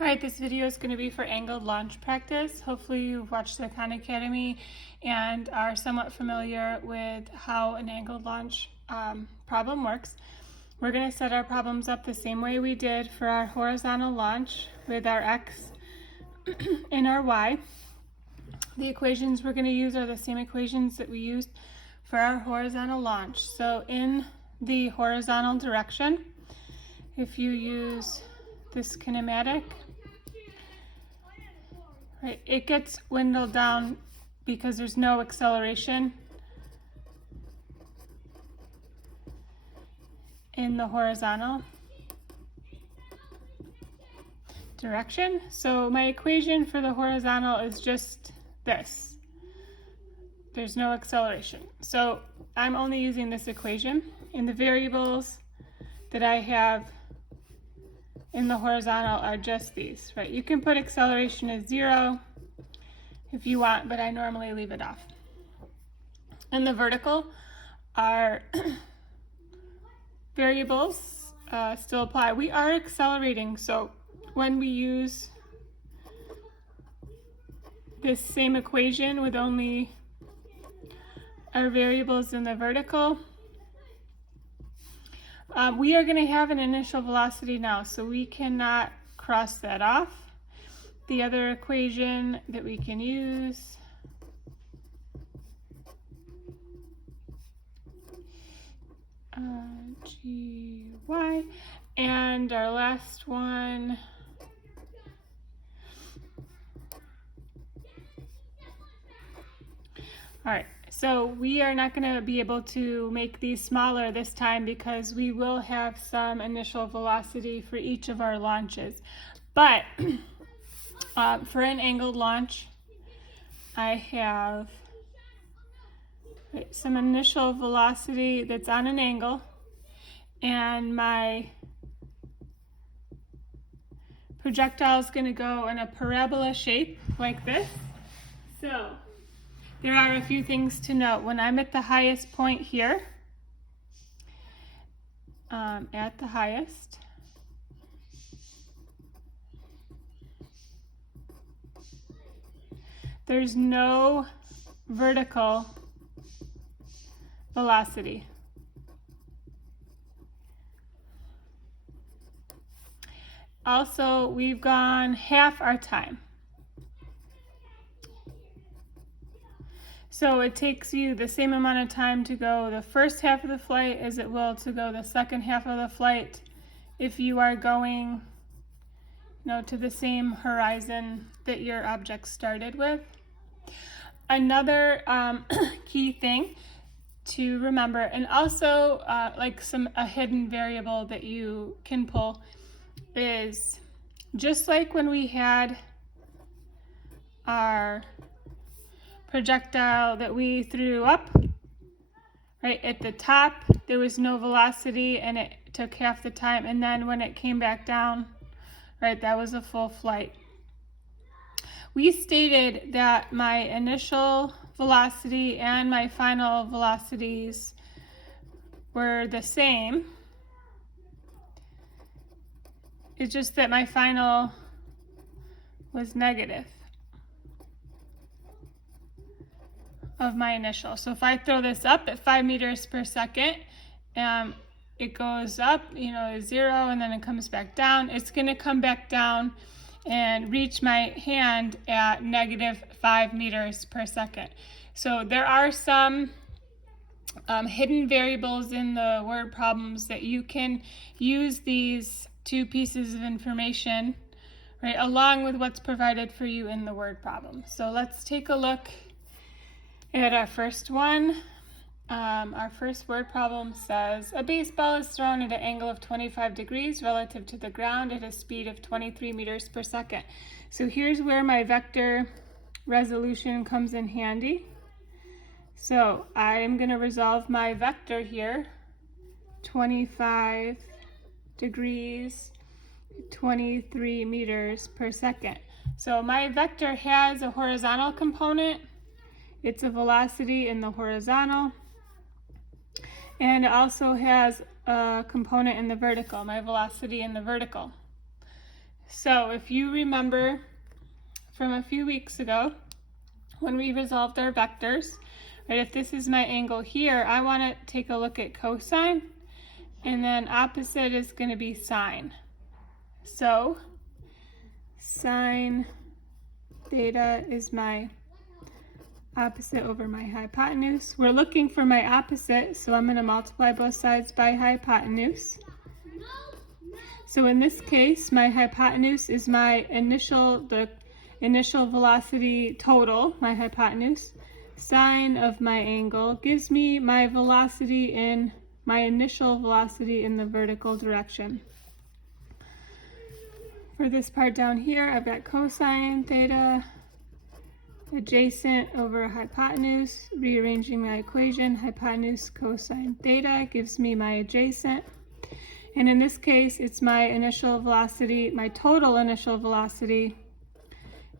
Alright, this video is going to be for angled launch practice. Hopefully you've watched the Khan Academy and are somewhat familiar with how an angled launch problem works. We're going to set our problems up the same way we did for our horizontal launch with our X and our Y. The equations we're going to use are the same equations that we used for our horizontal launch. So in the horizontal direction, if you use this kinematic, right, it gets dwindled down because there's no acceleration in the horizontal direction. So my equation for the horizontal is just this. There's no acceleration. So I'm only using this equation, and the variables that I have in the horizontal are just these, right? You can put acceleration as 0 if you want, but I normally leave it off. In the vertical, our variables still apply. We are accelerating, so when we use this same equation with only our variables in the vertical, we are going to have an initial velocity now, so we cannot cross that off. The other equation that we can use GY, and our last one all right. So we are not going to be able to make these smaller this time because we will have some initial velocity for each of our launches. But for an angled launch, I have some initial velocity that's on an angle, and my projectile is going to go in a parabola shape like this. So there are a few things to note. When I'm at the highest point here, at the highest, there's no vertical velocity. Also, we've gone half our time. So it takes you the same amount of time to go the first half of the flight as it will to go the second half of the flight if you are going, to the same horizon that your object started with. Another key thing to remember, and also like a hidden variable that you can pull, is just like when we had our projectile that we threw up, right, at the top there was no velocity and it took half the time, and then when it came back down, right, that was a full flight. We stated that my initial velocity and my final velocities were the same. It's just that my final was negative of my initial. So if I throw this up at 5 meters per second, it goes up, 0, and then it comes back down. It's going to come back down and reach my hand at negative 5 meters per second. So there are some hidden variables in the word problems that you can use these two pieces of information, right, along with what's provided for you in the word problem. So let's take a look at our first one. Our first word problem says, a baseball is thrown at an angle of 25 degrees relative to the ground at a speed of 23 meters per second. So here's where my vector resolution comes in handy. So I am going to resolve my vector here, 25 degrees, 23 meters per second. So my vector has a horizontal component. It's a velocity in the horizontal, and it also has a component in the vertical, my velocity in the vertical. So if you remember from a few weeks ago when we resolved our vectors, right, if this is my angle here, I want to take a look at cosine, and then opposite is going to be sine. So sine theta is my opposite over my hypotenuse. We're looking for my opposite, so I'm going to multiply both sides by hypotenuse. So in this case, my hypotenuse is the initial velocity total, my hypotenuse. Sine of my angle gives me my initial velocity in the vertical direction. For this part down here, I've got cosine theta adjacent over hypotenuse. Rearranging my equation, hypotenuse cosine theta gives me my adjacent. And in this case, it's my initial velocity, my total initial velocity.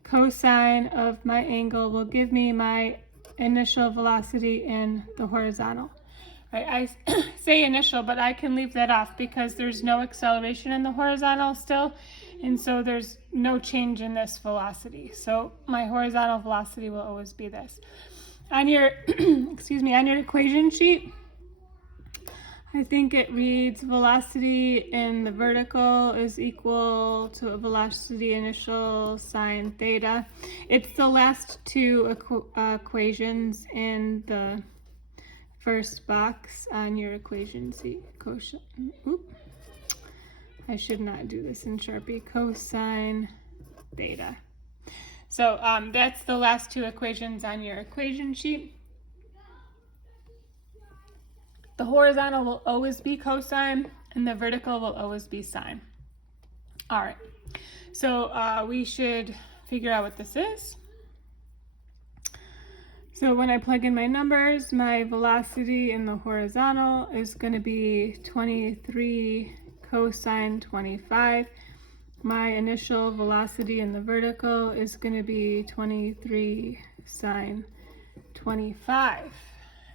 Cosine of my angle will give me my initial velocity in the horizontal. Right, I say initial, but I can leave that off because there's no acceleration in the horizontal still, and so there's no change in this velocity. So my horizontal velocity will always be this. On your, on your equation sheet, I think it reads velocity in the vertical is equal to a velocity initial sine theta. It's the last two equations in the first box on your equation sheet. I should not do this in Sharpie. Cosine theta. So that's the last two equations on your equation sheet. The horizontal will always be cosine, and the vertical will always be sine. All right, so we should figure out what this is. So when I plug in my numbers, my velocity in the horizontal is going to be 23 cosine 25. My initial velocity in the vertical is going to be 23 sine 25.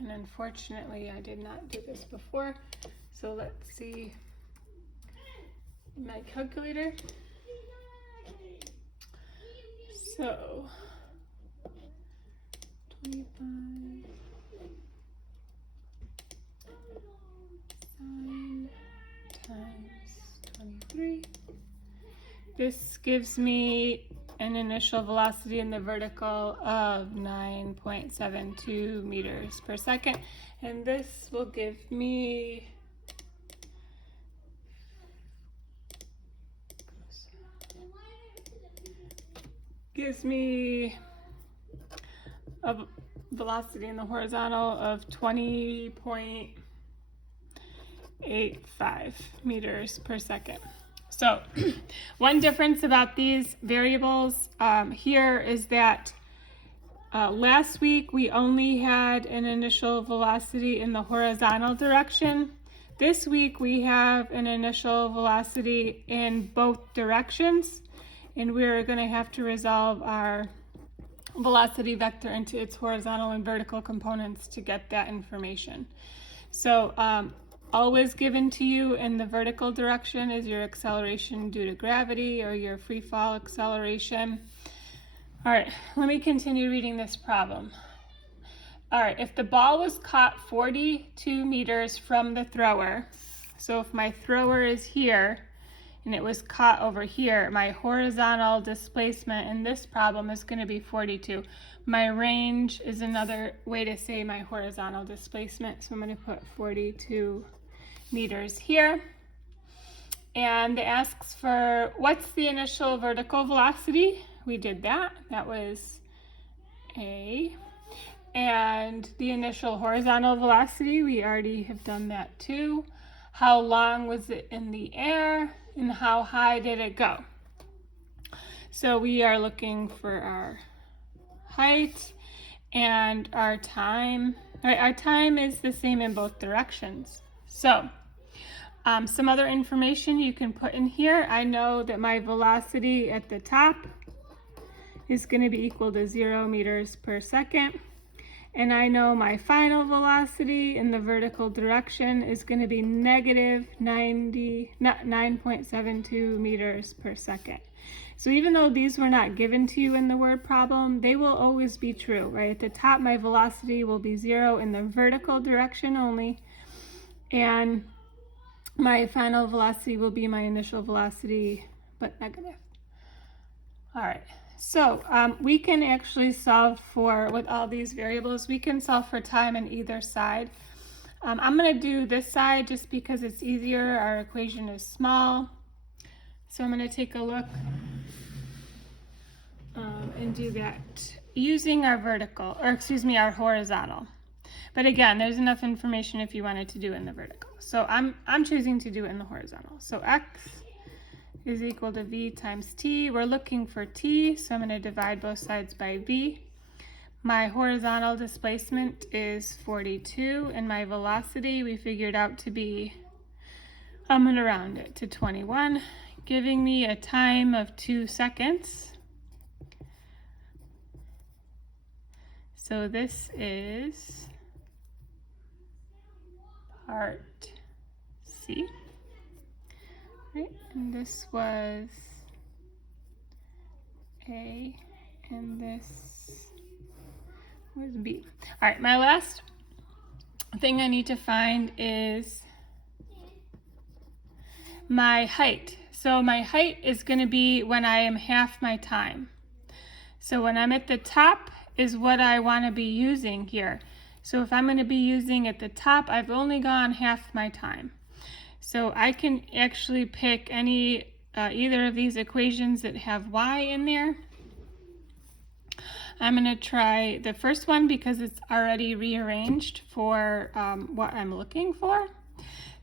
And unfortunately, I did not do this before. So let's see my calculator. So 25 sine times 23. This gives me an initial velocity in the vertical of 9.72 meters per second, and this will give me a velocity in the horizontal of 20.85 meters per second. So one difference about these variables here is that last week we only had an initial velocity in the horizontal direction. This week we have an initial velocity in both directions, and we're going to have to resolve our velocity vector into its horizontal and vertical components to get that information. So always given to you in the vertical direction is your acceleration due to gravity or your free fall acceleration. All right, let me continue reading this problem. All right, if the ball was caught 42 meters from the thrower, so if my thrower is here and it was caught over here, my horizontal displacement in this problem is going to be 42. My range is another way to say my horizontal displacement, so I'm going to put 42 meters here. And it asks for what's the initial vertical velocity. We did that. That was A. And the initial horizontal velocity, we already have done that too. How long was it in the air and how high did it go? So we are looking for our height and our time. Right, our time is the same in both directions. So some other information you can put in here. I know that my velocity at the top is going to be equal to 0 meters per second. and I know my final velocity in the vertical direction is going to be negative 9.72 meters per second. So even though these were not given to you in the word problem, they will always be true, right? At the top, my velocity will be 0 in the vertical direction only, and my final velocity will be my initial velocity, but negative. All right, so we can actually solve for, with all these variables, we can solve for time on either side. I'm going to do this side just because it's easier. Our equation is small. So I'm going to take a look and do that using our vertical, or excuse me, our horizontal. But again, there's enough information if you wanted to do it in the vertical. So I'm choosing to do it in the horizontal. So x is equal to v times t. We're looking for t, so I'm going to divide both sides by v. My horizontal displacement is 42, and my velocity we figured out to be, I'm going to round it to 21, giving me a time of 2 seconds. So this is part C. Right, and this was A, and this was B. All right, my last thing I need to find is my height. So my height is going to be when I am half my time. So when I'm at the top is what I want to be using here. So if I'm going to be using at the top, I've only gone half my time. So I can actually pick any either of these equations that have y in there. I'm going to try the first one because it's already rearranged for what I'm looking for.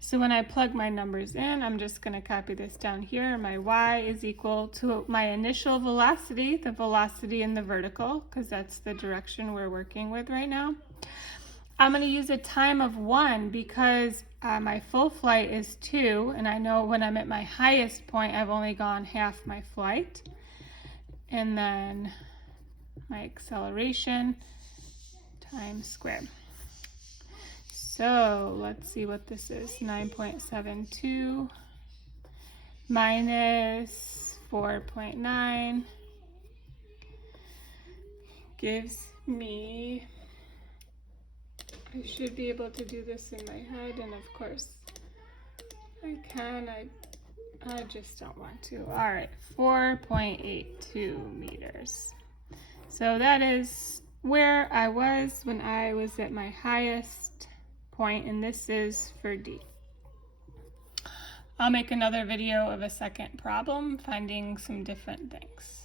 So when I plug my numbers in, I'm just going to copy this down here. My y is equal to my initial velocity, the velocity in the vertical, because that's the direction we're working with right now. I'm going to use a time of 1 because my full flight is 2, and I know when I'm at my highest point, I've only gone half my flight. And then my acceleration times squared. So let's see what this is. 9.72 minus 4.9 gives me, I should be able to do this in my head, and of course I can, I just don't want to. All right, 4.82 meters. So that is where I was when I was at my highest point, and this is for D. I'll make another video of a second problem, finding some different things.